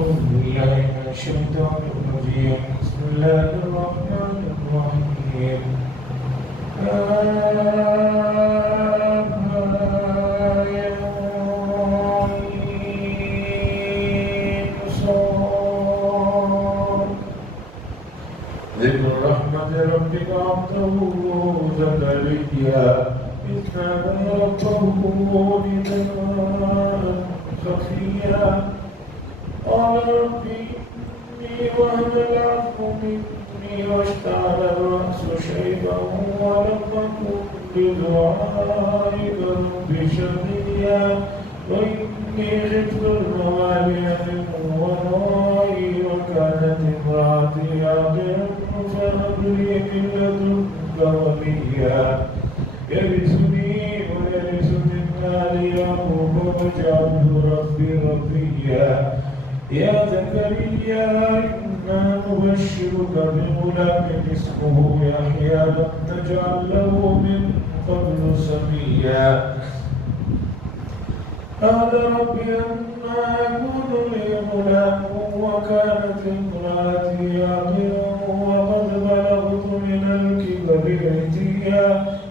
بالله من الشيطان الرجيم بسم الله الرحمن الرحيم ذكر رحمة ربك عبده زكريا إذ نادى ربه نداء خفيا قال رب إني وهن العظم مني واشتعل الرأس شيبا ولم أكن بدعائك رب شقيا وإني خفت الموالي من ورائي وكانت امرأتي عاقرا فهب لي من لدنك وليا يرثني ويرث من آل يعقوب واجعله ربي رضيا يا زكريا إنا نبشرك بغلام اسمه يحيى لم نجعل له من قبل سميا قال رب أنى يكون لي غلام وكانت امرأتي عاقرا وقد بلغت من الكبر عتيا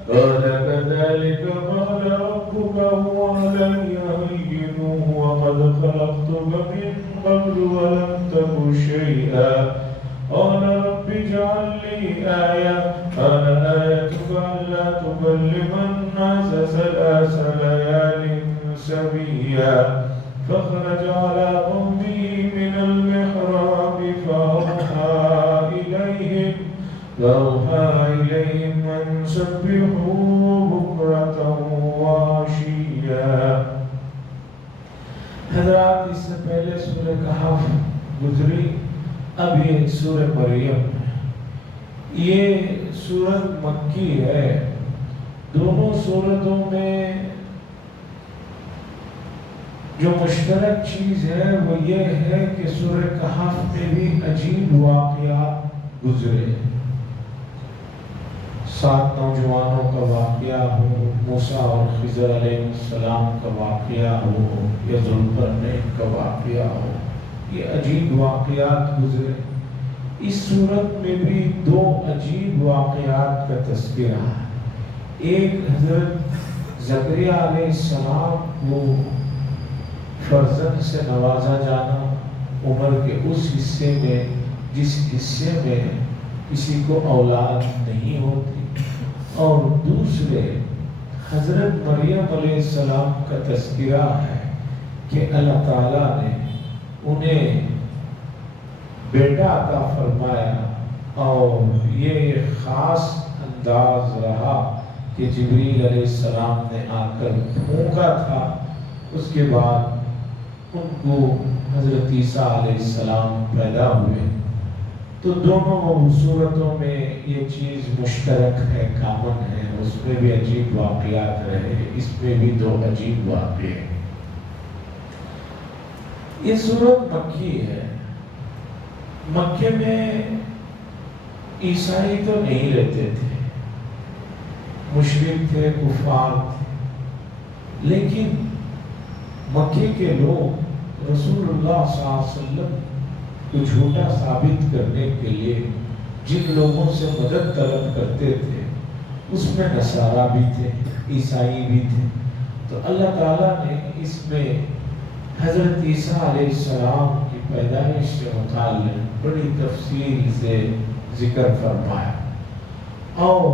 قال كذلك قال ربك هو علي هين وقد خلقتك من قبل ولم تك شيئا قال رب اجعل لي آية قال آيتك ألا تكلم الناس 3 ليال سويا فخرج على قومه من المحراب فأوحى إليهم أن سبحوا بكرة وعشيا. حضرات اس سے پہلے سورہ کہف گزری، اب یہ سورہ مریم. یہ سورت مکی ہے. دونوں سورتوں میں جو مشترک چیز ہے وہ یہ ہے کہ سورہ کہف میں بھی عجیب واقعات گزرے. 7 نوجوانوں کا واقعہ ہو، موسیٰ اور خضر علیہ السلام کا واقعہ ہو، یا ذوالقرنین کا واقعہ ہو، یہ عجیب واقعات گزرے. اس صورت میں بھی 2 عجیب واقعات کا تذکرہ ہے. ایک حضرت زکریا علیہ السلام کو فرزند سے نوازا جانا عمر کے اس حصے میں جس حصے میں کسی کو اولاد نہیں ہوتی، اور دوسرے حضرت مریم علیہ السلام کا تذکرہ ہے کہ اللہ تعالیٰ نے انہیں بیٹا عطا فرمایا. اور یہ خاص انداز رہا کہ جبریل علیہ السلام نے آ کر پھونکا تھا. اس کے بعد ان کو حضرت عیسیٰ علیہ السلام پیدا ہوئے. تو دونوں صورتوں میں یہ چیز مشترک ہے، کامن ہے. اس میں بھی عجیب واقعات رہے، اس میں بھی 2 عجیب واقعے. یہ صورت مکی ہے. مکے میں عیسائی تو نہیں رہتے تھے، مشرک تھے، کفار تھے. لیکن مکے کے لوگ رسول اللہ صلی اللہ علیہ وسلم کو جھوٹا ثابت کرنے کے لیے جن لوگوں سے مدد طلب کرتے تھے اس میں نصارہ بھی تھے، عیسائی بھی تھے. تو اللہ تعالیٰ نے اس میں حضرت عیسیٰ علیہ السلام کی پیدائش سے متعلق بڑی تفصیل سے ذکر فرمایا. اور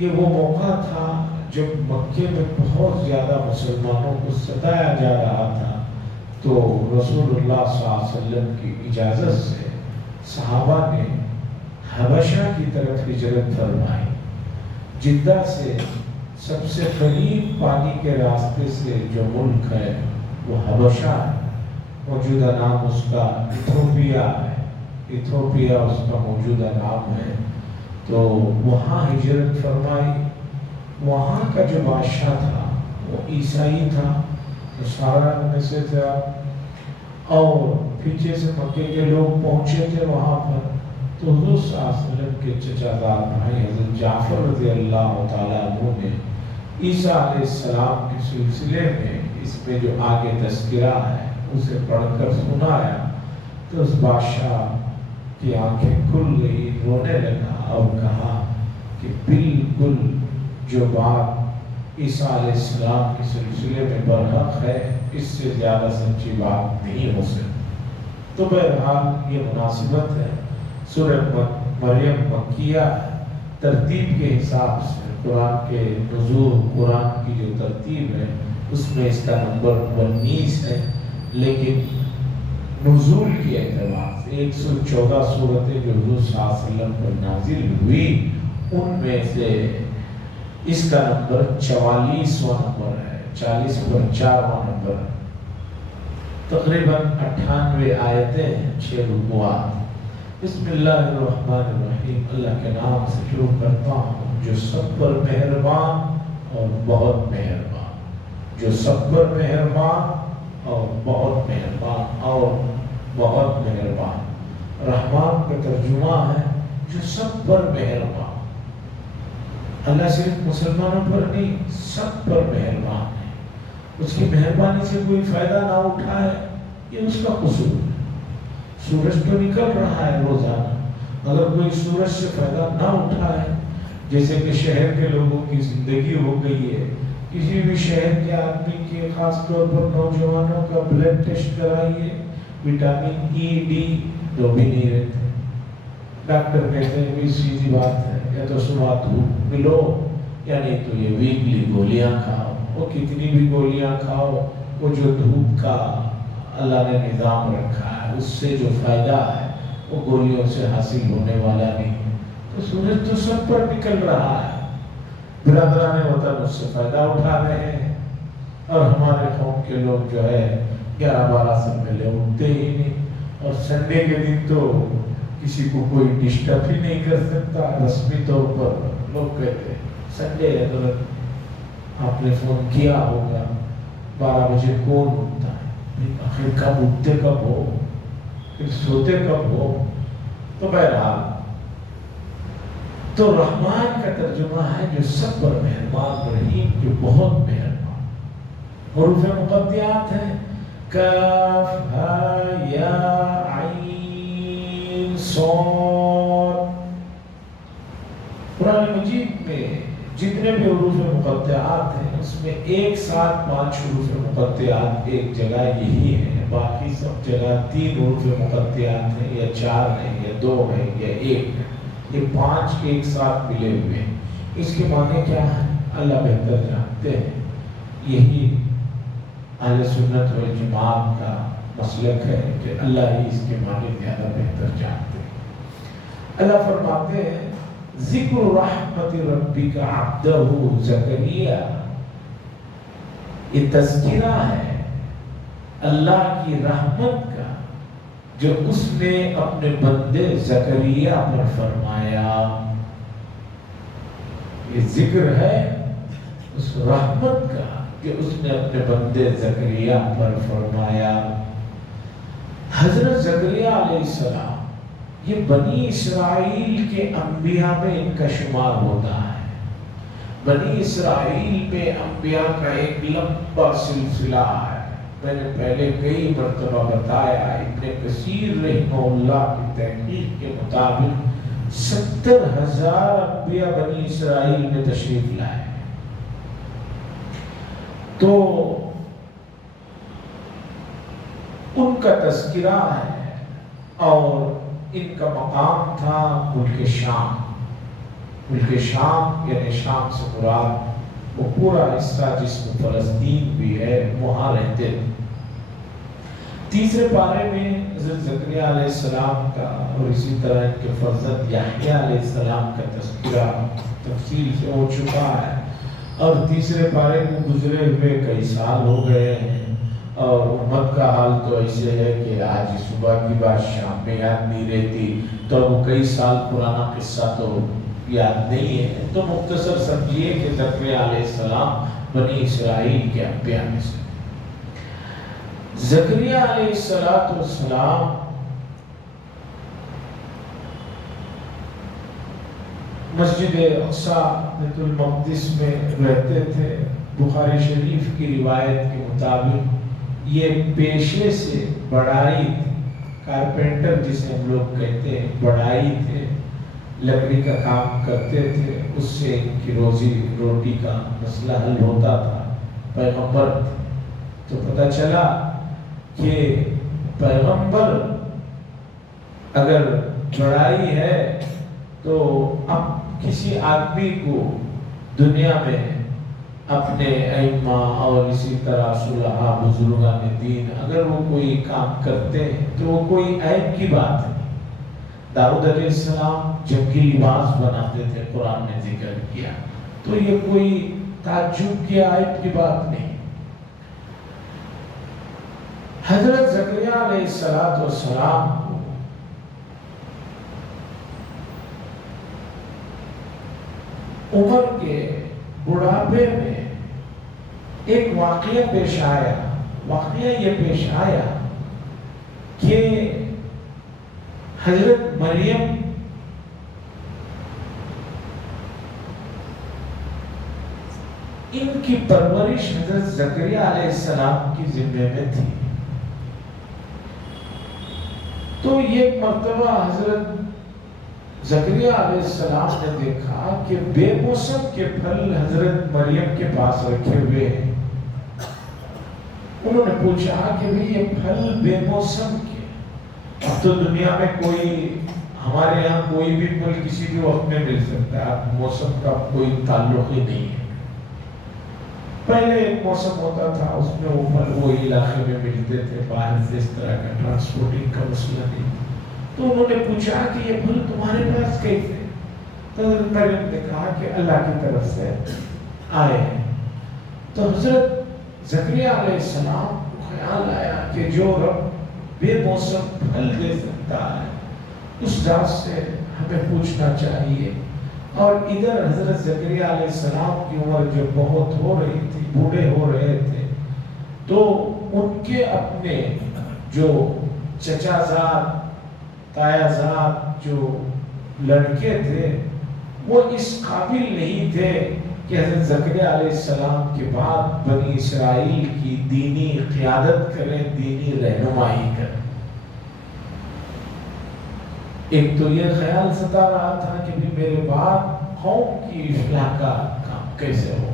یہ وہ موقع تھا جب مکے میں بہت زیادہ مسلمانوں کو ستایا جا رہا تھا. تو رسول اللہ صلی اللہ علیہ وسلم کی اجازت سے صحابہ نے حبشہ کی طرف ہجرت فرمائی. جدہ سے سب سے قریب پانی کے راستے سے جو ملک ہے وہ حبشہ ہے. موجودہ نام اس کا ایتھوپیا ہے. ایتھوپیا اس کا موجودہ نام ہے. تو وہاں ہجرت فرمائی. وہاں کا جو بادشاہ تھا وہ عیسائی تھا، نصارہ میں سے تھا. اور پیچھے سے مکے کے لوگ پہنچے تھے وہاں پر. تو حضور صلی اللہ علیہ وسلم کے چچا دار بھائی حضرت جعفر رضی اللہ تعالیٰ عنہ نے عیسیٰ علیہ السلام کے سلسلے میں اس میں جو آگے تذکرہ ہے اسے پڑھ کر سنایا تو اس بادشاہ کی آنکھیں کھل گئی، رونے لگا اور کہا کہ بالکل جو بات عیسیٰ علیہ السلام کے سلسلے میں برحق ہے اس سے زیادہ سچی بات نہیں ہو سکتی۔ تو بہرحال یہ مناسبت ہے، سورہ مریم مکیہ ترتیب کے حساب سے قرآن کے نزول، قرآن کی جو ترتیب ہے اس میں اس کا نمبر 19 ہے، لیکن نزول کے اعتبار سے 114 صورتیں جو حضور صلی اللہ علیہ وسلم پر نازل ہوئی ان میں سے اس کا نمبر 44واں نمبر ہے، 40 پر 4واں نمبر ہے، تقریباً 98 آیتیں ہیں، 6 رکوعات۔ بسم اللہ الرحمن الرحیم، اللہ کے نام سے شروع کرتا ہوں جو سب پر مہربان اور بہت مہربان، جو سب پر مہربان اور بہت مہربان اور بہت مہربان۔ رحمان کا ترجمہ ہے جو سب پر مہربان۔ اللہ صرف مسلمانوں پر نہیں، سب پر مہربان ہے، اس کی مہربانی سے کوئی فائدہ نہ اٹھائے یہ اس کا قصور ہے۔ سورج تو نکل رہا ہے روزانہ، اگر کوئی سورج سے فائدہ نہ اٹھائے، جیسے کہ شہر کے لوگوں کی زندگی ہو گئی ہے، کسی بھی شہر کے آدمی کے خاص طور پر نوجوانوں کا بلڈ ٹیسٹ کرائیے، وٹامن ای ڈی تو بھی نہیں رہتے، ڈاکٹر کہتے ہیں بھی سیدھی بات ہے، یا تو صبح دھوپ ملو یا نہیں تو یہ ویکلی گولیاں کھاؤ، وہ کتنی بھی گولیاں کھاؤ وہ جو دھوپ کا اللہ نے نظام رکھا ہے اس سے جو فائدہ ہے وہ گولیوں سے حاصل ہونے والا نہیں ہے۔ تو سورج تو سب پر نکل رہا ہے، برادران وطن اس سے فائدہ اٹھا رہے ہیں، اور ہمارے قوم کے لوگ جو ہے 11-12 سے پہلے اٹھتے ہی نہیں، اور سنڈے کے دن تو کسی کو کوئی ڈسٹرب ہی نہیں کر سکتا۔ رسمی طور پر لوگ کہتے ہیں سنڈے حضرت آپ نے فون کیا ہوگا 12 بجے کون اٹھتا ہے، آخر کب اٹھتے کب ہو، پھر سوتے کب ہو؟ تو بہرحال تو رحمان کا ترجمہ ہے جو سب پر مہربان، رحیم جو بہت مہربان۔ حروف مقطعات ہیں کاف ہا یا عین صاد۔ قرآن مجید میں جتنے بھی حروف مقطعات ہیں اس میں ایک ساتھ 5 حروف مقطعات ایک جگہ یہی ہے، باقی سب جگہ 3 حروف مقطعات ہیں، یا 4 ہیں یا 2 ہیں یا 1 ہے، یہ 5 ایک ساتھ ملے ہوئے ہیں۔ اس کے معنی کیا ہے اللہ بہتر جانتے ہیں، یہی اہل سنت والجماعت کا مسلک ہے کہ اللہ ہی اس کے معنی زیادہ بہتر جانتے ہیں۔ اللہ فرماتے ہیں ذکر رحمت ربک عبدہ زکریا، یہ تذکرہ ہے اللہ کی رحمت کا جو اس نے اپنے بندے زکریا پر فرمایا۔ یہ ذکر ہے اس رحمت کا جو اس نے اپنے بندے زکریا پر فرمایا۔ حضرت زکریا علیہ السلام یہ بنی اسرائیل کے انبیاء میں ان کا شمار ہوتا ہے۔ بنی اسرائیل میں انبیاء کا ایک لمبا سلسلہ ہے، میں نے پہلے کئی مرتبہ بتایا، ابن کثیر رحمہ اللہ کی تحقیق کے مطابق 70,000 انبیاء بنی اسرائیل میں تشریف لائے۔ تو ان کا تذکرہ ہے، اور ان کا مقام تھا ملک شام۔ ملک شام یعنی شام سے مراد وہ پورا حصہ جس میں فلسطین بھی ہے، وہاں رہتے تھے۔ تیسرے پارے میں حضرت زکریا علیہ السلام کا اور اسی طرح ان کے فرزند یحییٰ علیہ السلام کا تذکرہ تفصیل سے ہو چکا ہے، اور تیسرے پارے میں گزرے ہوئے کئی سال ہو گئے ہیں، اور امت کا حال تو ایسے ہے کہ آج صبح کی بات شام میں یاد نہیں رہتی، تو وہ کئی سال پرانا قصہ تو یاد نہیں ہے۔ تو مختصر سمجھیے کہ زکریا علیہ السلام بنی اسرائیل کے انبیاء میں سے۔ زکریا علیہ السلام مسجد اقصی بیت المقدس میں رہتے تھے۔ بخاری شریف کی روایت کے مطابق یہ پیشے سے بڑائی تھی، کارپینٹر جسے ہم لوگ کہتے ہیں، بڑائی تھے، لکڑی کا کام کرتے تھے، اس سے ان کی روزی روٹی کا مسئلہ حل ہوتا تھا۔ پیغمبر تھے تو پتہ چلا کہ پیغمبر اگر بڑائی ہے تو اب کسی آدمی کو دنیا میں اپنے ائمہ اور اسی طرح صلحاء بزرگان دین اگر وہ کوئی کام کرتے ہیں تو وہ کوئی عیب کی بات نہیں۔ داؤد علیہ السلام جنگی لباس بناتے تھے، قرآن نے ذکر کیا، تو یہ کوئی تعجب کی عیب کی بات نہیں۔ حضرت زکریا علیہ السلام کو عمر کے بڑھاپے میں ایک واقعہ پیش آیا۔ واقعہ یہ پیش آیا کہ حضرت مریم ان کی پرورش حضرت زکریا علیہ السلام کی ذمہ میں تھی۔ تو یہ مرتبہ حضرت زکریا علیہ السلام نے دیکھا کہ بے موسم کے پھل حضرت مریم کے پاس رکھے ہوئے ہیں۔ انہوں نے پوچھا کہ بھئی یہ پھل بے موسم کے، اب تو دنیا میں کوئی، ہمارے یہاں کوئی بھی پھل کسی بھی وقت میں مل سکتا ہے، اب موسم کا کوئی تعلق ہی نہیں ہے۔ پہلے ایک موسم ہوتا تھا، اس میں وہ پھل وہ علاقے میں ملتے تھے، باہر سے اس طرح کا ٹرانسپورٹنگ کا مسئلہ نہیں۔ تو انہوں نے پوچھا کہ یہ پھل تمہارے پاس کیسے؟ تو حضرت مریم نے کہا کہ اللہ کی طرف سے آئے ہیں۔ تو حضرت زکریا علیہ السلام کو خیال آیا کہ جو رب بے موسم پھل دے سکتا ہے اس ذات سے ہمیں پوچھنا چاہیے۔ اور ادھر حضرت زکریا علیہ السلام کی عمر جو بہت ہو رہی تھی، بوڑھے ہو رہے تھے، تو ان کے اپنے جو چچا زاد تایا زاد جو لڑکے تھے وہ اس قابل نہیں تھے کہ حضرت زکریا علیہ السلام کے بعد بنی اسرائیل کی دینی قیادت کریں، دینی رہنمائی کریں۔ ایک تو یہ خیال ستا رہا تھا کہ بھی میرے بعد قوم کی اصلاح کا کام کیسے ہوگا۔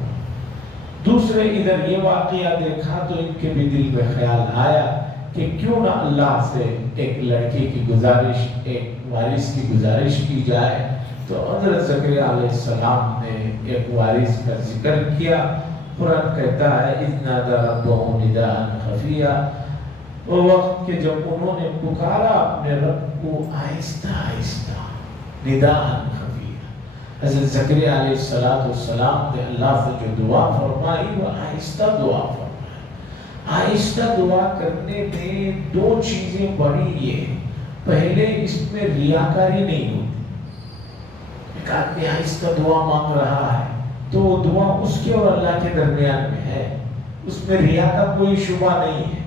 دوسرے ادھر یہ واقعہ دیکھا تو ان کے بھی دل میں خیال آیا کہ کیوں نہ اللہ سے ایک لڑکی کی گزارش، ایک وارث کی گزارش کی جائے۔ تو حضرت زکریا علیہ السلام نے ایک وارث کا ذکر کیا۔ قرآن کہتا ہے اذ نادى ربه نداء خفیا، وہ وقت کہ جب انہوں نے پکارا اپنے رب کو آہستہ آہستہ، نداء خفیا۔ حضرت زکریا علیہ السلام نے اللہ سے جو دعا فرمائی وہ آہستہ دعا فرمائی۔ آہستہ دعا کرنے میں دو چیزیں بڑی یہ، پہلے اس میں ریاکاری نہیں ہوتی۔ ایک آدمی آہستہ دعا مانگ رہا ہے تو وہ دعا اس کے اور اللہ کے درمیان میں ہے، اس میں ریا کا کوئی شبہ نہیں ہے۔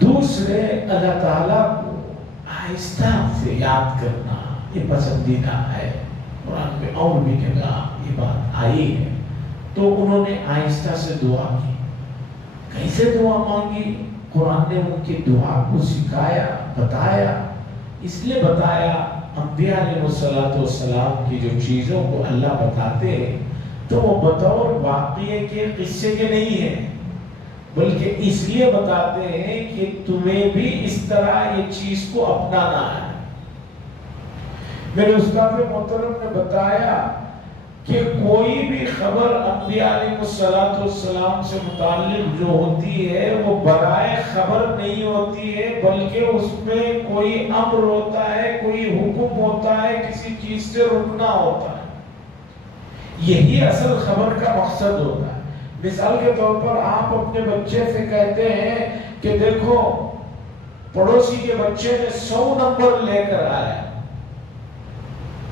دوسرے اللہ تعالیٰ کو آہستہ سے یاد کرنا یہ پسندیدہ ہے۔ قرآن میں اور بھی جگہ یہ بات آئی ہے۔ تو انہوں نے آہستہ سے دعا کی۔ کیسے دعا مانگی؟ قرآن نے ان کی دعا کو سکھایا، بتایا۔ اس لیے بتایا، انبیاء علیہ السلام کی جو چیزوں کو اللہ بتاتے ہیں تو وہ بطور واقعے کے قصے کے نہیں ہیں، بلکہ اس لیے بتاتے ہیں کہ تمہیں بھی اس طرح یہ چیز کو اپنانا ہے۔ میرے استاد محترم نے بتایا کہ کوئی بھی خبر انبیاء علیہ السلام سے متعلق جو ہوتی ہے وہ برائے خبر نہیں ہوتی ہے، بلکہ اس میں کوئی امر ہوتا ہے، کوئی حکم ہوتا ہے، کسی چیز سے رکنا ہوتا ہے۔ یہی اصل خبر کا مقصد ہوتا ہے۔ مثال کے طور پر آپ اپنے بچے سے کہتے ہیں کہ دیکھو پڑوسی کے بچے نے 100 نمبر لے کر آیا،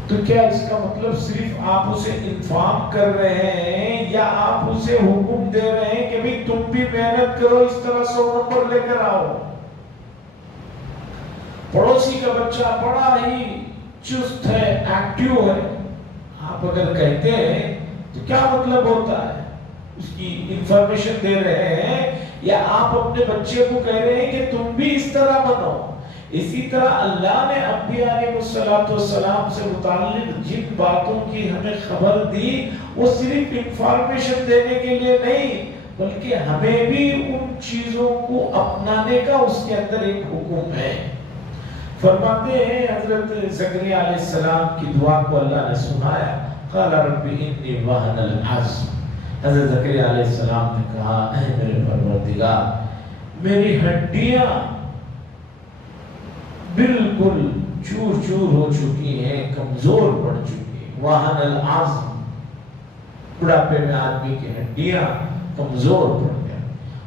تو کیا اس کا مطلب صرف آپ اسے انفارم کر رہے ہیں یا آپ اسے حکم دے رہے ہیں کہ بھی تم بھی محنت کرو، اس طرح 100 نمبر لے کر آؤ؟ پڑوسی کا بچہ بڑا ہی چست ہے، ایکٹیو ہے، آپ اگر کہتے ہیں تو کیا مطلب ہوتا ہے؟ اس کی انفارمیشن دے رہے ہیں، یا آپ اپنے بچے کو کہہ رہے ہیں کہ تم بھی اس طرح بنو؟ اسی طرح اللہ نے انبیاء علیہ السلام سے متعلق جن باتوں کی ہمیں خبر دی، وہ صرف انفارمیشن دینے کے لیے نہیں، بلکہ ہمیں بھی ان چیزوں کو اپنانے کا اس کے اندر ایک حکم ہے۔ فرماتے ہیں حضرت زکریا علیہ السلام کی دعا کو اللہ نے سنایا، قال رب انی وہن العظم، حضرت زکریا علیہ السلام نے کہا اے میرے پروردگار، میری ہڈیاں بالکل چور چور ہو چکی ہیں، کمزور پڑ چکی ہیں۔ وہن العظم، بڑھاپے میں آدمی کی ہڈیاں کمزور پڑ گیا،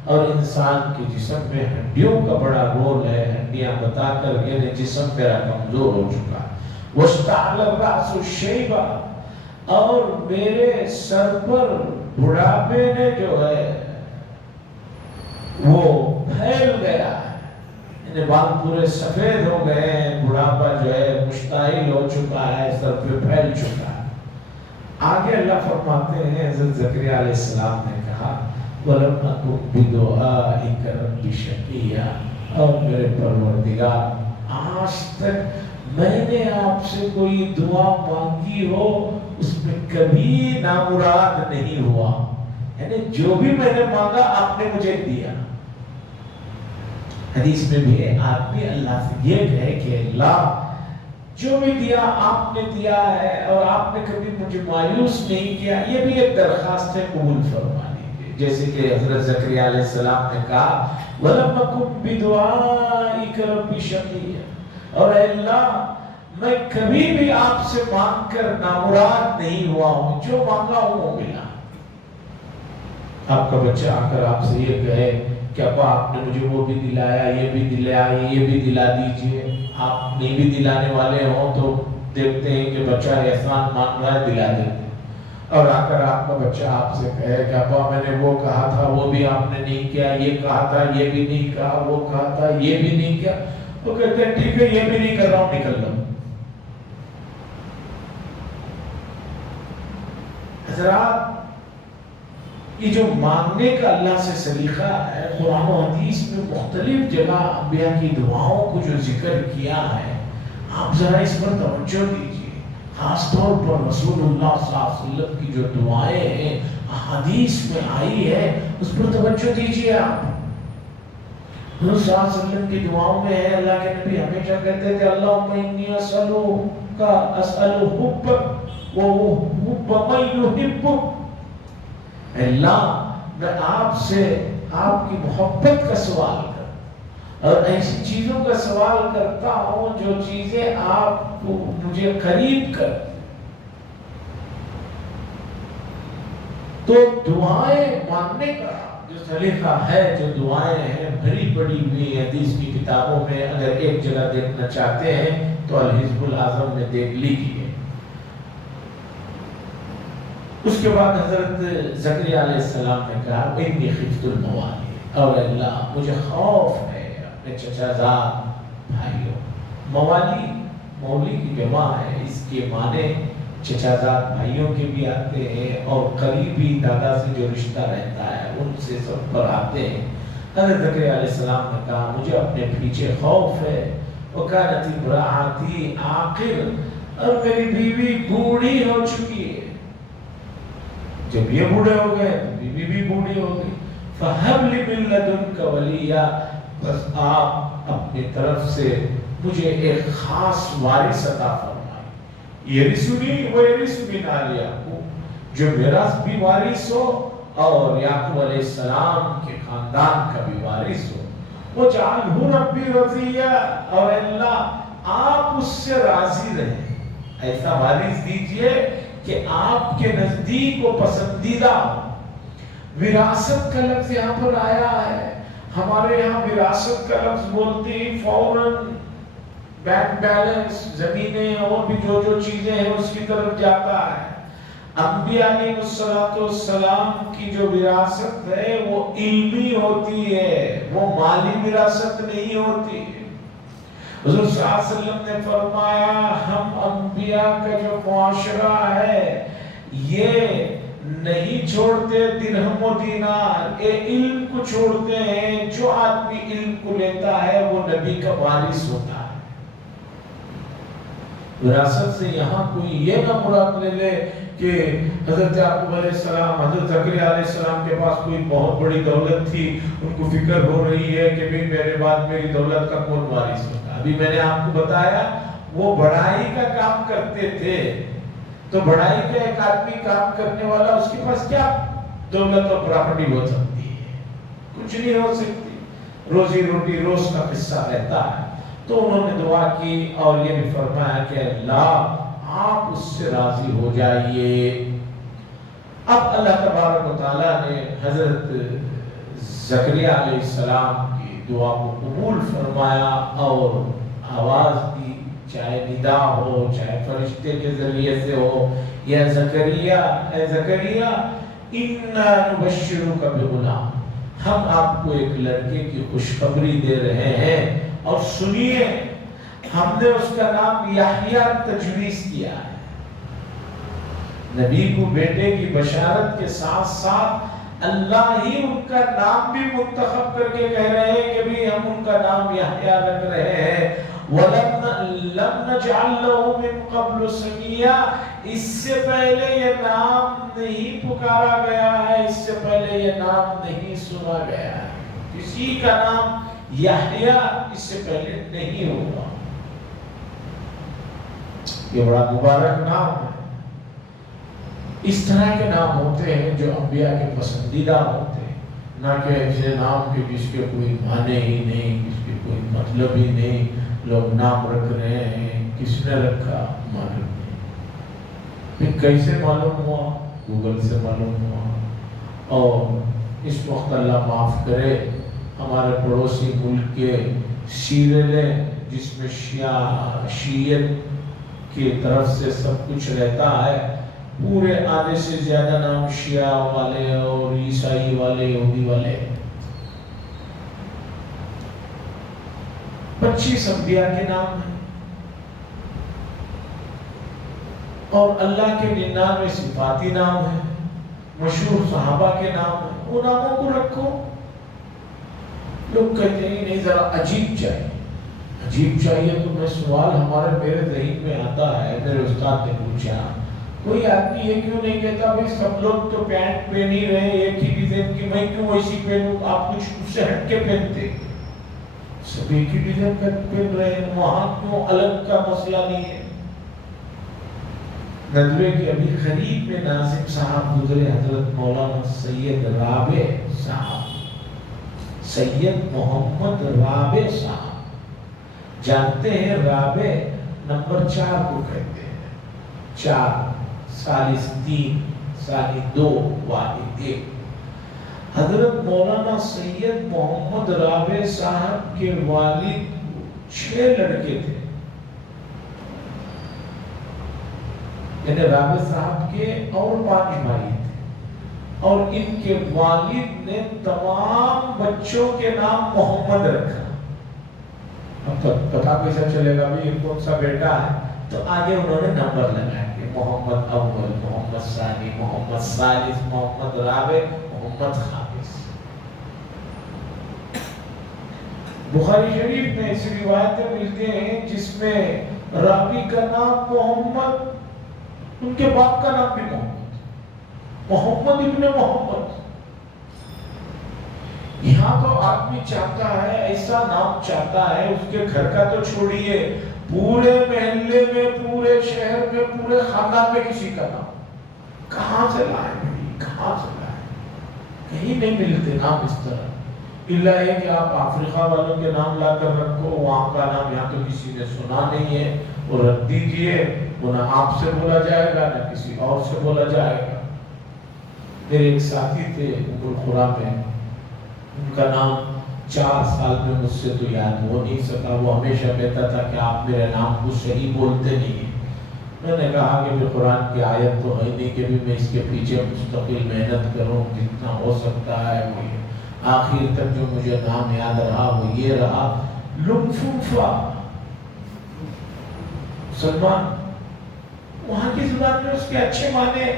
اور انسان کے جسم میں ہڈیوں کا بڑا رول ہے۔ ہڈیاں بتا کر یہ جسم میرا کمزور ہو چکا ہے۔ واشتعل الرأس شیبا، اور میرے سر پر بڑھاپے نے جو ہے وہ پھیل گیا ہے، یعنی بال پورے سفید ہو گئے ہیں، بڑھاپا جو ہے مشتعل ہو چکا ہے، سر پہ پھیل چکا ہے۔ آگے اللہ فرماتے ہیں حضرت زکریا علیہ السلام نے کہا وَلَمْ أَكُنْ بِدُعَائِكَ رَبِّ شَقِيًّا، اور میرے پروردگار آج تک میں نے آپ سے کوئی دعا مانگی ہو اس میں کبھی نامراد نہیں ہوا، یعنی جو بھی میں نے مانگا آپ نے مجھے دیا۔ حدیث میں بھی ہے آدمی اللہ سے یہ کہے کہ اللہ جو بھی دیا آپ نے دیا ہے اور آپ نے کبھی مجھے مایوس نہیں کیا، یہ بھی ایک درخواست ہے، قبول فرما لیجیے۔ جیسے کہ حضرت زکریا علیہ السلام نے کہا وَلَمْ أَكُنْ بِدُعَائِكَ رَبِّ شَقِيًّا، اور اے اللہ میں کبھی بھی آپ سے مانگ کر نامراد نہیں ہوا ہوں، جو مانگا ہوں وہ ملا۔ آپ کا بچہ آ کر آپ سے یہ کہے کہ ابا آپ نے مجھے وہ بھی دلایا، یہ بھی دلایا، یہ بھی دلا دیجئے، آپ نہیں بھی دلانے والے ہوں تو دیکھتے ہیں کہ بچہ احسان مانگ رہا ہے، دلا دیتے ہیں۔ اور آ کر آپ کا بچہ آپ سے کہے کہ ابا میں نے وہ کہا تھا وہ بھی آپ نے نہیں کیا، یہ کہا تھا یہ بھی نہیں کہا، وہ کہا تھا یہ بھی نہیں کیا، تو کہتے ہیں ٹھیک ہے یہ بھی نہیں کر رہا ہوں، نکل رہا ہوں۔ حضرات یہ جو مانگنے کا اللہ سے سلیقہ ہے، قرآن و حدیث میں مختلف جگہ انبیاء کی دعاؤں کو جو ذکر کیا ہے، آپ ذرا اس پر توجہ دیجئے، خاص طور پر رسول اللہ صلی اللہ علیہ وسلم کی جو دعائیں ہیں حدیث میں آئی ہے اس پر توجہ دیجئے۔ آپ حضور صلی اللہ علیہ وسلم کی دعاؤں میں ہے، اللہ کے نبی ہمیشہ کہتے تھے اللہم انی اسألک حبک وحب من یحبک، اللہ میں آپ سے آپ کی محبت کا سوال کرتا اور ایسی چیزوں کا سوال کرتا ہوں جو چیزیں آپ کو مجھے قریب کر۔ تو دعائیں مانگنے کا جو سلیقہ ہے، جو دعائیں ہیں بھری پڑی ہوئی حدیث کی کتابوں میں، اگر ایک جگہ دیکھنا چاہتے ہیں تو الحزب الاعظم میں دیکھ لیجیے۔ اس کے بعد حضرت زکریا علیہ السلام نے کہا انی خفت الموالی، اور اللہ مجھے خوف ہے اپنے چچا زاد بھائیوں۔ موالی مولی کی جمع ہے، اس کے معنی چچا زاد بھائیوں کے بھی آتے ہیں اور قریبی دادا سے جو رشتہ رہتا ہے ان سے سب پر آتے ہیں۔ حضرت زکریا علیہ السلام نے کہا مجھے اپنے پیچھے خوف ہے، وکانت امرأتی عاقر، اور میری بیوی بوڑھی ہو چکی ہے۔ جب یہ بوڑھے ہو گئے تو بیوی بھی بوڑھی ہو گئی۔ فَهَبْ لِي مِن لَّدُنْكَ وَلِيًّا، بس آپ اپنی طرف سے مجھے ایک خاص وارث عطا فرمائیں، یرثنی ویرث من آل یعقوب، جو میرا بھی وارث ہو اور یعقوب علیہ السلام کے خاندان کا بھی وارث ہو۔ وَجَعَلْهُ رَبِّي رَضِيًّا، اور اللہ آپ اس سے راضی رہیں، ایسا وارث دیجئے کہ آپ کے نزدیک وہ پسندیدہ ہو۔ وراثت کا لفظ یہاں پر آیا ہے، ہمارے یہاں وراثت کا لفظ بولتے ہی فوراً بینک بیلنس، زمینیں اور بھی جو جو چیزیں ہیں اس کی طرف جاتا ہے۔ انبیاء علیہ السلام کی جو وراثت ہے وہ علمی ہوتی ہے، وہ مالی وراثت نہیں ہوتی۔ حضور صلی اللہ علیہ وسلم نے فرمایا ہم انبیاء کا جو معاشرہ ہے یہ نہیں چھوڑتے درہم و دینار، اے علم کو چھوڑتے ہیں۔ جو آدمی علم کو لیتا ہے وہ نبی کا وارث ہوتا ہے۔ وراثت سے یہاں کوئی یہ نہ مراد لے لے کہ حضرت یعقوب علیہ السلام، حضرت زکریا علیہ السلام کے پاس کوئی بہت بڑی دولت تھی، ان کو فکر ہو رہی ہے کہ بھی میرے بعد میری دولت کا کون وارث ہوگا۔ ابھی میں نے آپ کو بتایا وہ بڑائی کا کام کرتے تھے، تو بڑائی کا ایک آدمی کام کرنے والا، اس کے پاس کیا دولت اور پراپرٹی ہو سکتی ہے؟ کچھ نہیں ہو سکتی، روزی روٹی روز کا قصہ رہتا ہے۔ تو انہوں نے دعا کی اور یہ بھی فرمایا کہ اللہ آپ اس سے راضی ہو جائیے۔ اب اللہ تبارک و تعالیٰ نے حضرت زکریا علیہ السلام کی دعا کو قبول فرمایا اور آواز دی، چاہے ندا ہو، چاہے فرشتے کے ذریعے سے ہو، یا زکریا اے زکریا انا نبشرک بغلام، ہم آپ کو ایک لڑکے کی خوشخبری دے رہے ہیں، اور سنیے ہم نے اس کا نام یحییٰ تجویز کیا ہے۔ نبی کو بیٹے کی بشارت کے ساتھ ساتھ اللہ ہی ان کا نام بھی منتخب کر کے کہہ رہے ہیں کہ بھی ہم ان کا نام یحییٰ رکھ رہے ہیں۔ وَلَمْ نَجْعَلْ لَهُ مِن قَبْلُ سَمِيًّا، اس سے پہلے یہ نام نہیں پکارا گیا ہے، اس سے پہلے یہ نام نہیں سنا گیا ہے، کسی کا نام یحییٰ اس سے پہلے نہیں ہوگا۔ یہ بڑا مبارک نام ہے۔ اس طرح کے نام ہوتے ہیں جو انبیاء کے پسندیدہ ہوتے ہیں، نہ کہ ایسے نام کے جس کے کوئی معنی ہی نہیں، جس کے کوئی مطلب ہی نہیں، لوگ نام رکھ رہے ہیں، کس نے رکھا معلوم نہیں، پھر کیسے معلوم ہوا؟ گوگل سے معلوم ہوا۔ اور اس وقت اللہ معاف کرے، ہمارے پڑوسی ملک کے سیریلیں جس میں شیعیت کی طرف سے سب کچھ رہتا ہے، پورے آدھے سے زیادہ نام شیعہ والے اور عیسائی والے، یہودی والے، 25 انبیاء کے نام ہیں اور اللہ کے 99 صفاتی نام ہیں، مشہور صحابہ کے نام ہیں، وہ ناموں کو رکھو۔ لوگ کہتے ہیں نہیں ذرا عجیب چاہیے، عجیب چاہیے، تو میں سوال میرے ذہن میں آتا ہے، میرے استاد نے پوچھا کوئی آدمی یہ کیوں نہیں کہتا بھائی سب لوگ تو پینٹ پہن ہی رہے ایک ہی ڈیزائن کی، میں کیوں ایسی پہنوں، آپ کچھ اس سے ہٹ کے پہنتے، سب ایک ہی ڈیزائن کا پہن رہے ہیں، وہاں کیوں الگ کا مسئلہ نہیں ہے؟ ندوے کے ابھی قریب میں ناظم صاحب گزرے، حضرت مولانا سید رابع صاحب، سید محمد رابع صاحب، جانتے ہیں رابع نمبر 4 کو کہتے ہیں، 4 ثالث 3 ثانی 2 واحد 1۔ حضرت مولانا سید محمد رابع صاحب کے والد 6 لڑکے تھے، یعنی رابع صاحب کے اور 5 بھائی تھے، اور ان کے والد نے تمام بچوں کے نام محمد رکھا۔ اب تک پتا کیسا چلے گا بھی کون سا بیٹا ہے؟ تو آگے انہوں نے نمبر لگا کہ محمد اول، محمد ثانی، محمد ثالث، محمد رابع، محمد خامس۔ بخاری شریف میں ایسی روایتیں ملتے ہیں جس میں راوی کا نام محمد، ان کے باپ کا نام بھی محمد ابن محمد۔ یہاں تو آدمی چاہتا ہے، ایسا نام چاہتا ہے، اس کے گھر کا تو چھوڑیے، پورے محلے میں، پورے شہر میں، پورے خاندان میں کسی کا نام کہاں سے لائے بھائی، کہاں سے لائے؟ کہیں نہیں ملتے نام اس طرح، اللہ ہے کہ آپ افریقہ والوں کے نام لا کر رکھو، وہاں کا نام یہاں تو کسی نے سنا نہیں ہے، وہ رکھ دیجئے، وہ نہ آپ سے بولا جائے گا نہ کسی اور سے بولا جائے گا۔ میرے ایک ساتھی تھے ام القریٰ میں، ان کا نام 4 سال میں مجھ سے تو یاد ہو نہیں سکا، وہ ہمیشہ کہتا تھا کہ آپ میرے نام کو صحیح بولتے نہیں ہیں۔ میں نے کہا کہ قرآن کی آیت تو ہے نہیں کہ بھی میں اس کے پیچھے مستقل محنت کروں، جتنا ہو سکتا ہے وہ آخر تک جو مجھے نام یاد رہا وہ یہ رہا، لنفنفا، سلمان۔ وہاں کی زبان میں اس کے اچھے معنی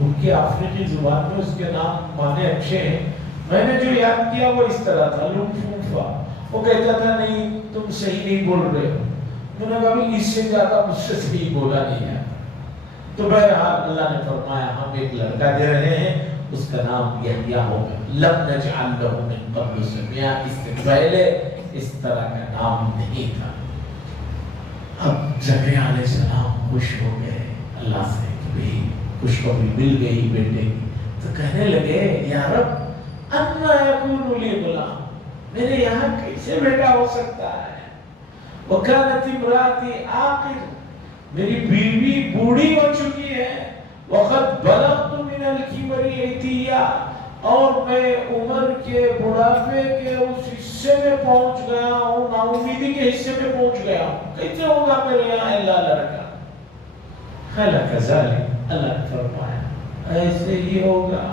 ان کی افریقی زبان میں اس کے نام معنی اچھے ہیں. میں نے جو یاد کیا وہ اس طرح تھا، لنفوفا. وہ کہتا تھا نہیں تم صحیح نہیں بول رہے ہو. میں نے کہا اس سے زیادہ مجھ سے صحیح بولا نہیں ہے. تو بہرحال اللہ نے فرمایا ہم ایک لڑکا دے رہے ہیں، اس کا نام یحییٰ ہوگا. لم نجعل له من قبل سمیا، اس سے پہلے اس طرح کا نام نہیں تھا. اب زکریا علیہ السلام خوش ہو گئے اللہ سے کہ بھی خوشخبری مل گئی بیٹے کی. تو کہنے لگے یا رب انا یکون لی غلام، میرے یہاں کیسے بیٹا ہو سکتا ہے؟ وکانت امراتی عاقر، میری بیوی بوڑھی ہو چکی ہے. وقد بلغت من الکبر عتیہ، اور میں عمر کے بڑھاپے کے اس حصے میں پہنچ گیا ہوں، نا امیدی کے حصے میں پہنچ گیا ہوں. کیسے ہوگا میرے یہاں اللہ لڑکا؟ قال کذالک، اللہ نے فرمایا ایسے ہی ہوگا.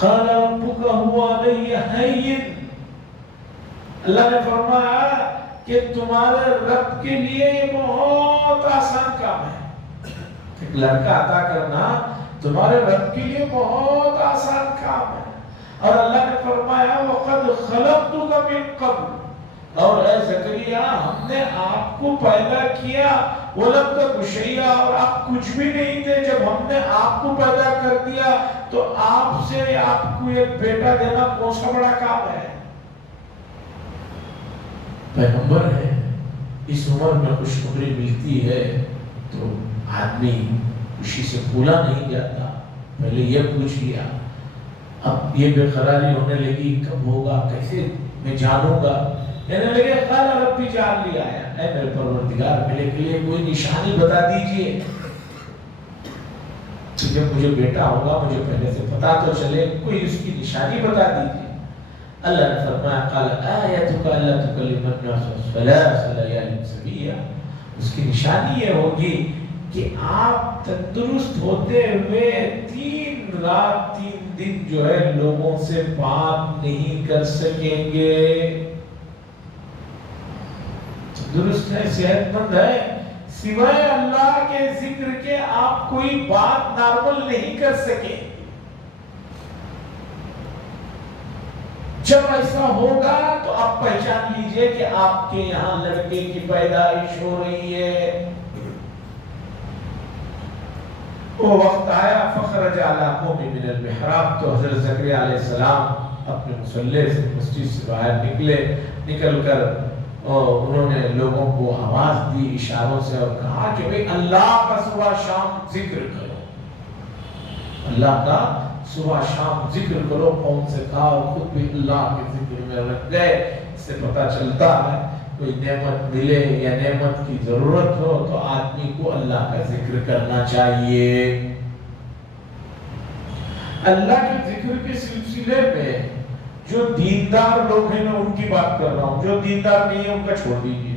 قال ربک هو علی ہین، اللہ نے فرمایا کہ تمہارے رب کے لیے یہ بہت آسان کام ہے. ایک لڑکا عطا کرنا تمہارے رب کے لیے بہت آسان کام ہے. اور اللہ نے فرمایا وقد خلقتک من قبل، اور اے زکریا ہم نے آپ کو پیدا کیا ولم تک شیئا، اور آپ کچھ بھی نہیں تھے. جب ہم نے آپ کو پیدا کر دیا تو آپ سے آپ کو ایک بیٹا دینا کون سا بڑا کام ہے؟ پیغمبر ہے، اس عمر میں خوشخبری ملتی ہے تو آدمی خوشی سے پھولا نہیں جاتا. پہلے یہ پوچھ لیا، اب یہ بے قراری ہونے لگی کب ہوگا، کیسے میں جانوں گا. کہنے لگے قال ربی جعل لی آیا، اے میرے پروردگار میرے لیے کوئی نشانی بتا دیجئے. جب مجھے بیٹا ہوگا مجھے پہلے سے پتا تو چلے، کوئی اس کی نشانی بتا دیجئے. اللہ نے فرمایا قال آیتک الا تکلم الناس ثلاث لیال سویا، اس کی نشانی یہ ہوگی کہ آپ تندرست ہوتے ہوئے 3 رات 3 دن جو ہے لوگوں سے بات نہیں کر سکیں گے. درست ہے، صحت مند ہے، سوائے اللہ کے ذکر کے آپ کوئی بات نارمل نہیں کر سکے. جب ایسا ہوگا تو آپ پہچان لیجئے کہ آپ کے یہاں لڑکے کی پیدائش ہو رہی ہے. وہ وقت آیا فخرج علی قوم من المحراب، تو حضرت زکریا علیہ السلام اپنے مصلی سے مسجد سے باہر نکلے. نکل کر انہوں نے لوگوں کو آواز دی اشاروں سے اور کہا کہ بھئی اللہ کا صبح شام ذکر کرو، اللہ کا صبح شام ذکر کرو. قوم سے کہا اور خود بھی اللہ کے ذکر میں رکھ گئے. اس سے پتہ چلتا ہے کوئی نعمت ملے یا نعمت کی ضرورت ہو تو آدمی کو اللہ کا ذکر کرنا چاہیے. اللہ کے ذکر کے سلسلے میں جو دیندار لوگ ہیں میں ان کی بات کر رہا ہوں، جو دیندار نہیں ہے ان کا چھوڑ دیجیے.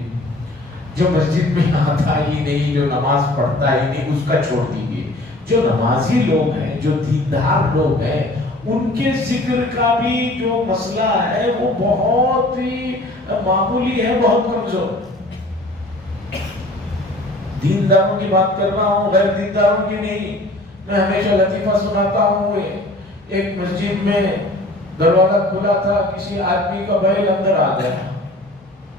جو مسجد میں آتا ہی نہیں، جو نماز پڑھتا ہی نہیں، اس کا چھوڑ دیجیے. جو نمازی لوگ ہیں، جو دیندار لوگ ہیں، ان کے ذکر کا بھی جو مسئلہ ہے وہ بہت ہی معمولی ہے، بہت کمزور. دینداروں کی بات کر رہا ہوں، غیر دینداروں کی نہیں. میں ہمیشہ لطیفہ سناتا ہوں. ایک مسجد میں دروازہ کھلا تھا، کسی آدمی کا بیل اندر آ گیا.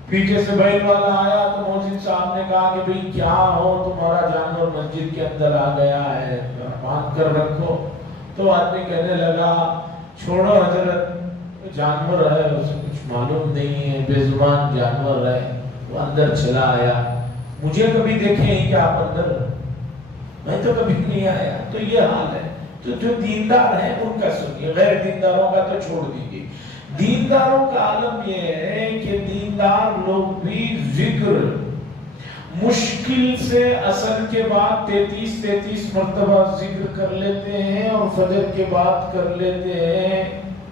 پیچھے سے بیل والا آیا تو مؤذن صاحب نے کہا کہ بھئی کیا ہو، تمہارا جانور مسجد کے اندر آ گیا ہے، باندھ کر رکھو. تو آدمی کہنے لگا چھوڑو حضرت، جانور ہے، اسے کچھ معلوم نہیں ہے، بے زبان جانور ہے. وہ اندر چلا آیا. مجھے کبھی دیکھیں ہی کہ آپ اندر، میں تو کبھی نہیں آیا. تو یہ حال ہے. تو جو دیندار ہیں ان کا سنیے، غیر دینداروں کا تو چھوڑ دیجیے. دینداروں کا عالم یہ ہے کہ دیندار لوگ بھی ذکر مشکل سے عصر کے بعد 33 مرتبہ ذکر کر لیتے ہیں اور فجر کے بعد کر لیتے ہیں،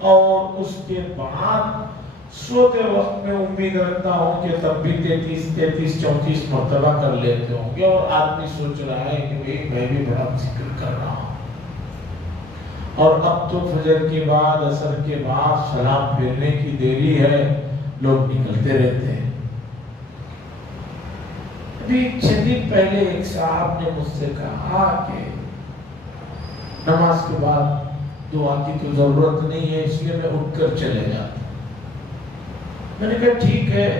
اور اس کے بعد سوتے وقت میں امید رکھتا ہوں کہ تب بھی 33 مرتبہ کر لیتے ہوں گے. اور آدمی سوچ رہا ہے کہ میں بھی بڑا ذکر کر رہا ہوں. اور اب تو فجر کے بعد عصر کے بعد سلام پھیرنے کی دیری ہے، لوگ نکلتے رہتے ہیں. ابھی چند دن پہلے ایک صاحب نے مجھ سے کہا کہ نماز کے بعد دعا کی تو ضرورت نہیں ہے، اس لیے میں اٹھ کر چلے جاتا ہوں۔ میں نے کہا ٹھیک ہے،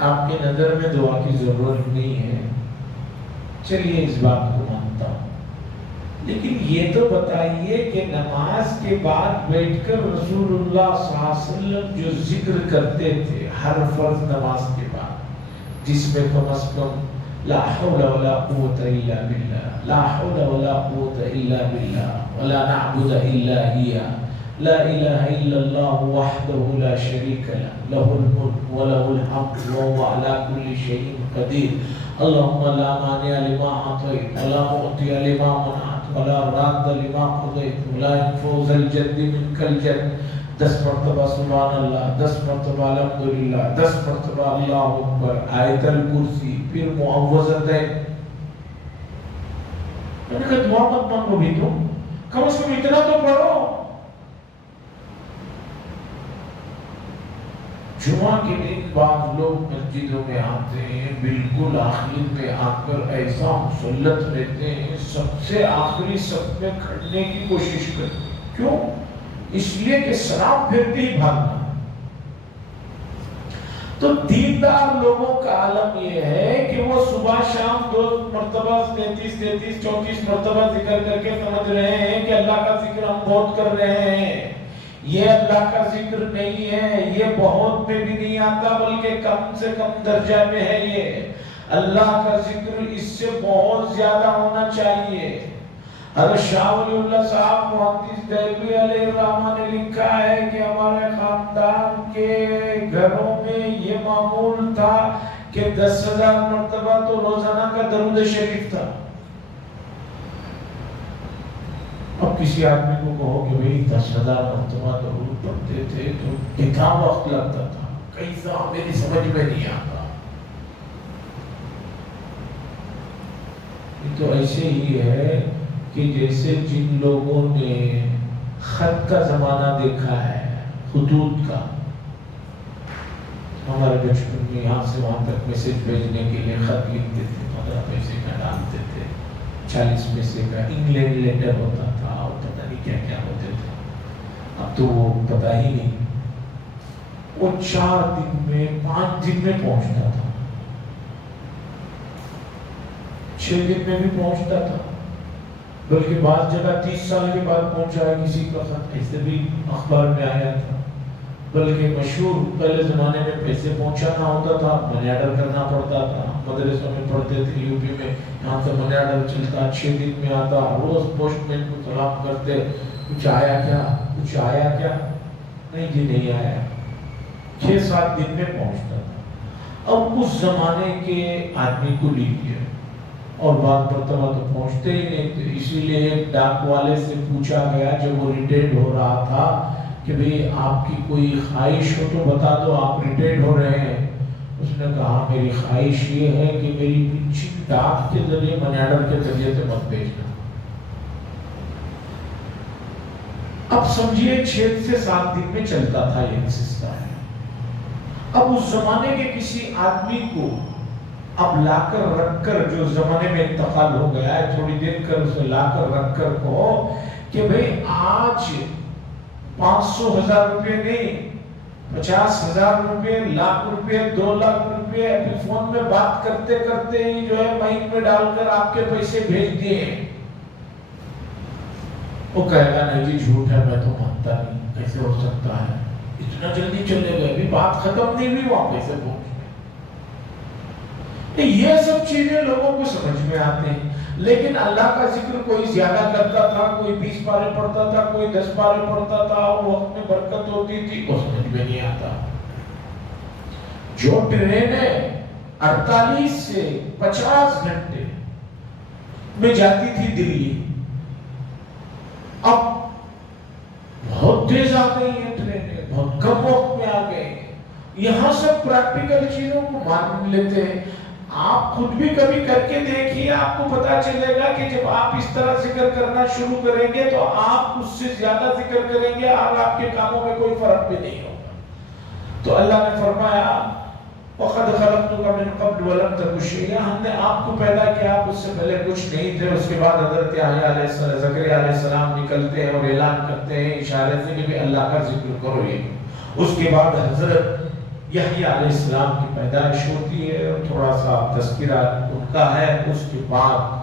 آپ کی نظر میں دعا کی ضرورت نہیں ہے، چلیے اس بات کو مانتا ہوں، لیکن یہ تو بتائیے کہ نماز کے بعد بیٹھ کر رسول اللہ صلی اللہ علیہ وسلم جو ذکر کرتے تھے ہر فرض نماز کے بعد، جس میں کم از کم لا حول ولا قوت الا باللہ، لا حول ولا قوت الا باللہ، ولا نعبد الا ہی، لا الہ الا اللہ وحدہ لا شریک لہ، لہ الملک ولہ الحمد وہو علی کل شیء قدیر، اللہم لا مانع لما اعطیت ولا معطی لما منعت ولا راد لما قضیت ولا ينفع ذا الجد منک الجد۔ 10 مرتبہ سبحان اللہ، 10 مرتبہ الحمدللہ، 10 مرتبہ اللہ اکبر، آیت الکرسی، پھر معوذتین۔ میں نے کہا دعا مت مانگو بھی تم، کم از کم اتنا تو پڑھو۔ جمعہ کے دن بعض لوگ مسجدوں میں آتے ہیں، بالکل آخر میں آ کر ایسا مسلط رہتے ہیں، سب سے آخری صف میں کھڑنے کی کوشش کرتے ہیں۔ کیوں؟ اس لیے کہ سلام پھرتے ہی بھاگنا۔ تو دیندار لوگوں کا عالم یہ ہے کہ وہ صبح شام 2 مرتبہ 33 مرتبہ ذکر کر کے سمجھ رہے ہیں کہ اللہ کا ذکر ہم بہت کر رہے ہیں۔ یہ اللہ کا ذکر نہیں ہے، یہ بہت میں بھی نہیں آتا، بلکہ کم سے کم درجہ میں ہے۔ یہ اللہ کا ذکر اس سے بہت زیادہ ہونا چاہیے۔ حضرت شاہ ولی اللہ صاحب محدث دہلوی علیہ الرحمہ نے لکھا ہے کہ ہمارے خاندان کے گھروں میں یہ معمول تھا کہ 10,000 مرتبہ تو روزانہ کا درود شریف تھا۔ اب کسی آدمی کو کہو کہ بھئی 10,000 مرتبہ درود پڑھتے تھے تو کتنا وقت لگتا تھا، کیسا میری سمجھ میں نہیں آتا۔ یہ تو ایسے ہی ہے کہ جیسے جن لوگوں نے خط کا زمانہ دیکھا ہے، خطوط کا، ہمارے بچپن میں یہاں سے وہاں تک میسج بھیجنے کے لیے خط لکھتے تھے، 15 پیسے کا ڈالتے تھے، 40 پیسے کا انگلینڈ لیٹر ہوتا تھا، اور پتہ نہیں کیا کیا ہوتے تھے۔ اب تو وہ پتہ ہی نہیں، وہ 4 دن میں 5 دن میں پہنچتا تھا، 6 دن میں بھی پہنچتا تھا، بلکہ بعض جگہ 30 سال کے بعد پہنچا ہے کسی کا خط، ایسے بھی اخبار میں آیا تھا۔ بلکہ مشہور پہلے زمانے میں پیسے پہنچانا ہوتا تھا، منی آرڈر کرنا پڑتا تھا، مدرسوں میں پڑھتے تھے یو پی میں، یہاں سے منی آرڈر چلتا، 6 دن میں آتا، روز پوسٹ مین کو سلام کرتے، کچھ آیا کیا، کچھ آیا کیا، نہیں جی نہیں آیا، 6-7 دن میں پہنچتا تھا۔ اب اس زمانے کے آدمی کو لیجیے، اور بعض مرتبہ تو پہنچتے ہی نہیں تھے، اسی لیے ایک ڈاک والے سے پوچھا گیا جب وہ ریٹائرڈ ہو رہا تھا کہ بھئی آپ کی کوئی خواہش ہو تو بتا دو، آپ ریٹائرڈ ہو رہے ہیں۔ اس نے کہا میری خواہش یہ ہے کہ میری پنشن ڈاک کے ذریعے منی آرڈر کے ذریعے سے مت بھیجنا۔ اب سمجھیے 6 سے 7 دن میں چلتا تھا یہ سسٹم۔ اب اس زمانے کے کسی آدمی کو اب لا کر رکھ کر، جو زمانے میں انتقال ہو گیا ہے، تھوڑی دیر کر اسے لا کر رکھ کر کہو کہ بھئی آج 500,000 روپے نہیں، 50,000 روپے، 1,00,000 روپے، 2,00,000 روپے ابھی فون میں بات کرتے کرتے ہی جو ہے مائک میں ڈال کر آپ کے پیسے بھیج دیے، وہ کہے گا نہیں جی جھوٹ ہے، میں تو مانتا نہیں، کیسے ہو سکتا ہے، اتنا جلدی چلے گئے، ابھی بات ختم نہیں ہوئی، وہاں پیسے پہنچ گئے۔ یہ سب چیزیں لوگوں کو سمجھ میں آتے ہیں، لیکن اللہ کا ذکر کوئی زیادہ کرتا تھا، کوئی 20 پارے پڑھتا تھا، کوئی 10 پارے پڑھتا تھا، اور وقت میں برکت ہوتی تھی، وہ سمجھ میں نہیں آتا۔ جو ٹرینیں 48 سے 50 گھنٹے میں جاتی تھی دلی، اب بہت تیز آ گئی ہیں ٹرینیں، بہت کم وقت میں آ گئے۔ یہاں سب پریکٹیکل چیزوں کو مان لیتے ہیں۔ آپ خود بھی کبھی کر کے دیکھیے، آپ کو پتا چلے گا کہ جب آپ اس طرح ذکر کرنا شروع کریں گے تو آپ اس سے زیادہ ذکر کریں گے اور آپ کے کاموں میں کوئی فرق بھی نہیں ہوگا۔ تو اللہ نے فرمایا وَقَدْ خَلَقْتُكَ مِنْ قَبْلُ وَلَمْ تَكُ شَيْئًا، ہم نے آپ کو پیدا کیا، آپ اس سے پہلے کچھ نہیں تھے۔ اس کے بعد حضرت یحییٰ علیہ السلام، زکریا علیہ السلام نکلتے ہیں اور اعلان کرتے ہیں اشارے سے کہ اللہ کا ذکر کرو یہ۔ اس کے بعد حضرت یحییٰ علیہ السلام کی پیدائش ہوتی ہے اور تھوڑا سا تذکرہ ان کا ہے۔ اس کے بعد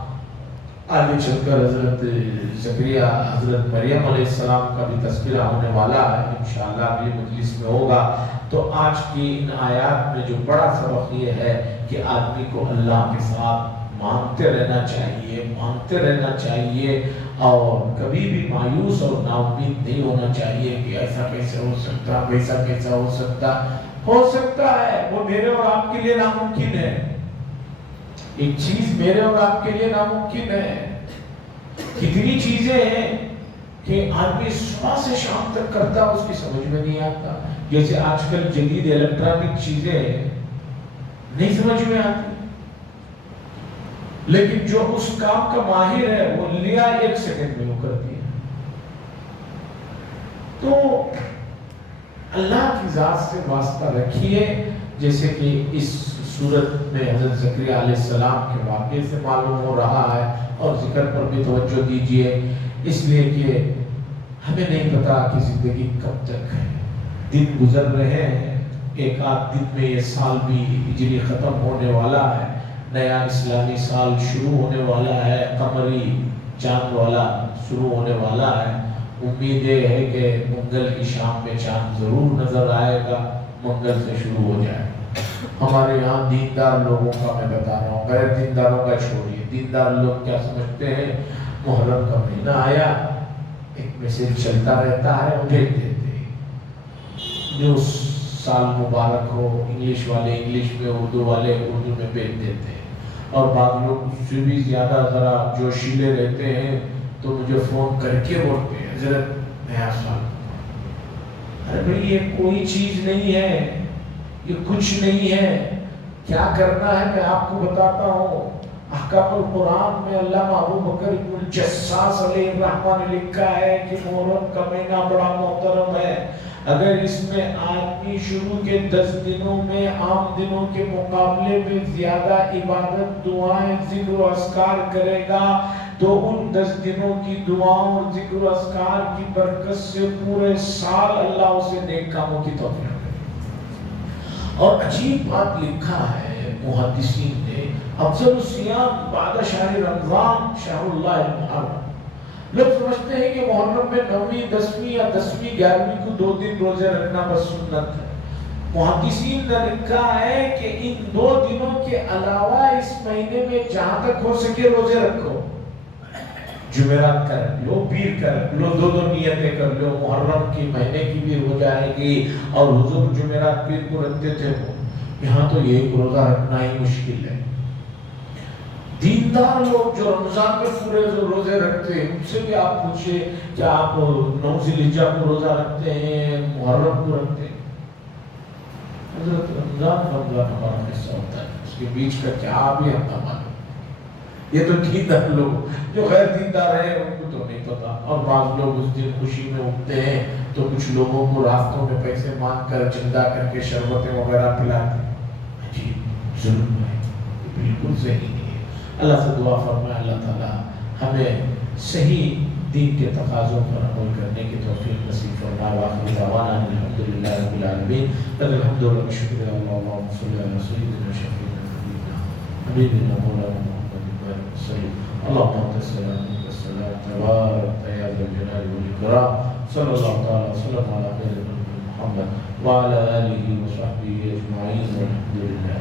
آگے چل کر حضرت زکریا، حضرت مریم علیہ السلام کا بھی تذکرہ ہونے والا ہے، انشاءاللہ اگلی مجلس میں ہوگا۔ تو آج کی ان آیات میں جو بڑا سبق یہ ہے کہ آدمی کو اللہ کے ساتھ مانگتے رہنا چاہیے، مانگتے رہنا چاہیے، اور کبھی بھی مایوس اور نا امید نہیں ہونا چاہیے کہ ایسا کیسے ہو سکتا، ویسا کیسا ہو سکتا ہے۔ وہ میرے اور آپ کے لیے ناممکن ہے، ایک چیز میرے اور آپ کے لیے ناممکن ہے۔ کتنی چیزیں ہیں کہ آدمی صبح سے شام تک کرتا اس کی سمجھ میں نہیں آتا، جیسے آج کل جدید الیکٹرانک چیزیں نہیں سمجھ میں آتی، لیکن جو اس کام کا ماہر ہے وہ لیا 1 سیکنڈ میں وہ کرتی ہے۔ تو اللہ کی ذات سے واسطہ رکھیے، جیسے کہ اس صورت میں حضرت زکریا علیہ السلام کے واقعے سے معلوم ہو رہا ہے، اور ذکر پر بھی توجہ دیجئے، اس لیے کہ ہمیں نہیں پتا کہ زندگی کب تک ہے، دن گزر رہے ہیں، ایک آدھ دن میں یہ سال بھی ہجری ختم ہونے والا ہے، نیا اسلامی سال شروع ہونے والا ہے، قمری چاند والا شروع ہونے والا ہے۔ امید یہ ہے کہ منگل کی شام میں چاند ضرور نظر آئے گا، منگل سے شروع ہو جائے۔ ہمارے یہاں دیندار لوگوں کا میں بتا رہا ہوں، غیر دینداروں کا چھوڑیے، دیندار لوگ کیا سمجھتے ہیں، محرم کا مہینہ آیا، ایک میسج چلتا رہتا ہے، وہ بھیج دیتے ہیں، جو سال مبارک ہو، انگلش والے انگلش میں، اردو والے اردو میں بھیج دیتے ہیں، اور بعض لوگ اس سے بھی زیادہ ذرا جوشیلے رہتے ہیں تو مجھے فون کر کے بولتے ہیں حضرت نیا سال۔ ارے بھئی یہ کوئی چیز نہیں ہے، یہ کچھ نہیں ہے، کیا کرنا ہے میں آپ کو بتاتا ہوں۔ احکام القرآن میں علامہ ابو بکر بن الجساس علیہ الرحمہ نے لکھا ہے کہ محرم کا مہینہ بڑا محترم ہے، اگر اس میں آدمی شروع کے 10 دنوں میں عام دنوں کے مقابلے میں زیادہ عبادت، دعائیں، ذکر و اذکار کرے گا تو ان 10 دنوں کی دعاؤں اور ذکر و اذکار کی برکت سے پورے سال اللہ اسے نیک کاموں کی توفیق دے۔ اور عجیب بات لکھا ہے محدثین نے، افضل الصیام بعد شہر رمضان شہر اللہ المحرم۔ لوگ سمجھتے ہیں کہ محرم میں 9ویں 10ویں یا 10ویں 11ویں کو 2 دن روزے رکھنا بس سنت ہے۔ محدثین نے لکھا ہے کہ ان 2 دنوں کے علاوہ اس مہینے میں جہاں تک ہو سکے روزے رکھو، جمعرات کر لو، پیر کر لو، 2 نیتیں کر لو، محرم کی مہینے کی بھی ہو جائے گی، اور حضور جمعرات پیر کو رکھتے تھے وہ، یہاں تو ایک روزہ رکھنا ہی مشکل ہے۔ دیندار لوگ جو رمضان میں پورے روزے رکھتے ہیں، ان سے بھی آپ پوچھئے کہ آپ 9 ذی الحجہ کو روزہ رکھتے ہیں، محرم کو رکھتے ہیں؟ حضرت رمضان ہمارا حصہ ہوتا ہے، اس کے بیچ کا کیا بھی ہم نہ معلوم۔ یہ تو دیندار لوگ، جو غیر دیندار ہیں ان کو تو نہیں پتا۔ اور بعض لوگ اس دن خوشی میں اٹھتے ہیں تو کچھ لوگوں کو راستوں میں پیسے مانگ کر، چندہ کر کے شربتیں وغیرہ پلاتے ہیں، عجیب ظلم ہے، یہ بالکل صحیح نہیں ہے۔ اللہ سے دعا فرمائے اللہ تعالیٰ ہمیں صحیح دین کے تقاضوں پر عمل کرنے کی توفیق نصیب فرمائے۔ وآخر دعوانا الحمدللہ رب العالمین، لک الحمد و لک الشکر، اللہم صلی علی سیدنا شفیعنا حبیبنا مولانا اللهم انت السلام ومنك السلام تبارك يا ذا الجلال والاكرام، صلى الله تعالى وسلم على خير خلق محمد وعلى اله وصحبه اجمعين، والحمد لله